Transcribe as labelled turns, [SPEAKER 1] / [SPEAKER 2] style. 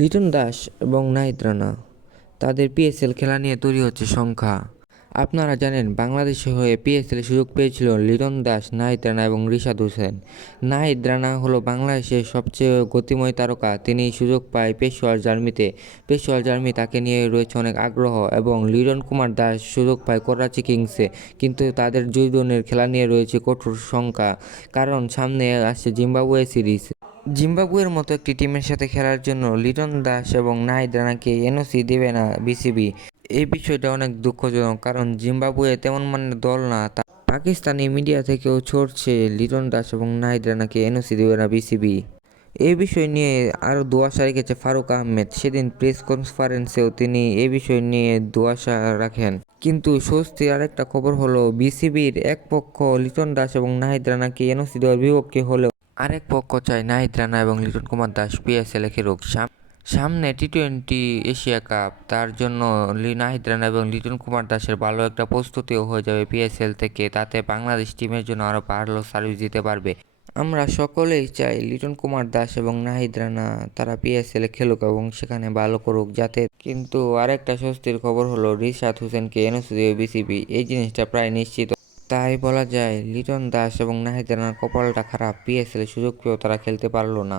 [SPEAKER 1] লিটন দাস এবং নাহিদ রানা, তাদের পিএসএল খেলা নিয়ে তৈরি হচ্ছে সংখ্যা। আপনারা জানেন, বাংলাদেশে হয়ে পিএসএল সুযোগ পেয়েছিল লিটন দাস, নাহিদ রানা এবং রিশাদ হোসেন। নাহিদ রানা হলো বাংলাদেশের সবচেয়ে গতিময় তারকা। তিনি সুযোগ পায় পেশোয়ার জার্মিতে। পেশোয়ার জার্মি তাকে নিয়ে রয়েছে অনেক আগ্রহ এবং লিটন কুমার দাস সুযোগ পায় করাচি কিংসে। কিন্তু তাদের দুজনের খেলা নিয়ে রয়েছে কঠোর শঙ্কা কারণ সামনে আসছে জিম্বাবুয়ে সিরিজ। জিম্বাবুয়ের মতো একটি টিমের সাথে খেলার জন্য লিটন দাস এবং নাহিদ রানাকে এনওসি দেবে না বিসিবি। এই বিষয়টা অনেক দুঃখজনক, কারণ জিম্বাবুয়ে তেমন মানের দল না, তা- পাকিস্তানি মিডিয়া থেকেও ছড়ছে লিটন দাস এবং নাহিদ রানাকে এনওসি দেবে না বিসিবি। এই বিষয় নিয়ে আরও দুয়াশা রেখেছে ফারুক আহমেদ। সেদিন প্রেস কনফারেন্সেও তিনি এ বিষয় নিয়ে দুয়াশা রাখেন। কিন্তু স্বস্তির আরেকটা খবর হলো, বিসিবির এক পক্ষ লিটন দাস এবং নাহিদ রানাকে এনওসি দেওয়ার বিপক্ষে হলেও আরেক পক্ষ চায় নাহিদ রানা এবং লিটন কুমার দাস পিএসএল খেলুক সাম- সামনে টি টোয়েন্টি এশিয়া কাপ, তার জন্য নাহিদ রানা এবং লিটন কুমার দাসের ভালো একটা প্রস্তুতিও হয়ে যাবে পিএসএল থেকে, তাতে বাংলাদেশ টিমের জন্য আরও ভালো সার্ভিস দিতে পারবে। আমরা সকলেই চাই লিটন কুমার দাস এবং নাহিদ রানা, তারা পিএসএল খেলুক এবং সেখানে ভালো করুক যাতে কিন্তু আরেকটা স্বস্তির খবর হলো রিশাদ হোসেনকে এনওসি দেবে বিসিবি, এই জিনিসটা প্রায় নিশ্চিত। তাই বলা যায়, লিটন দাস এবং নাহিদ রানার কপালটা খারাপ। পিএসএলে সুযোগ পেয়েও তারা খেলতে পারল না।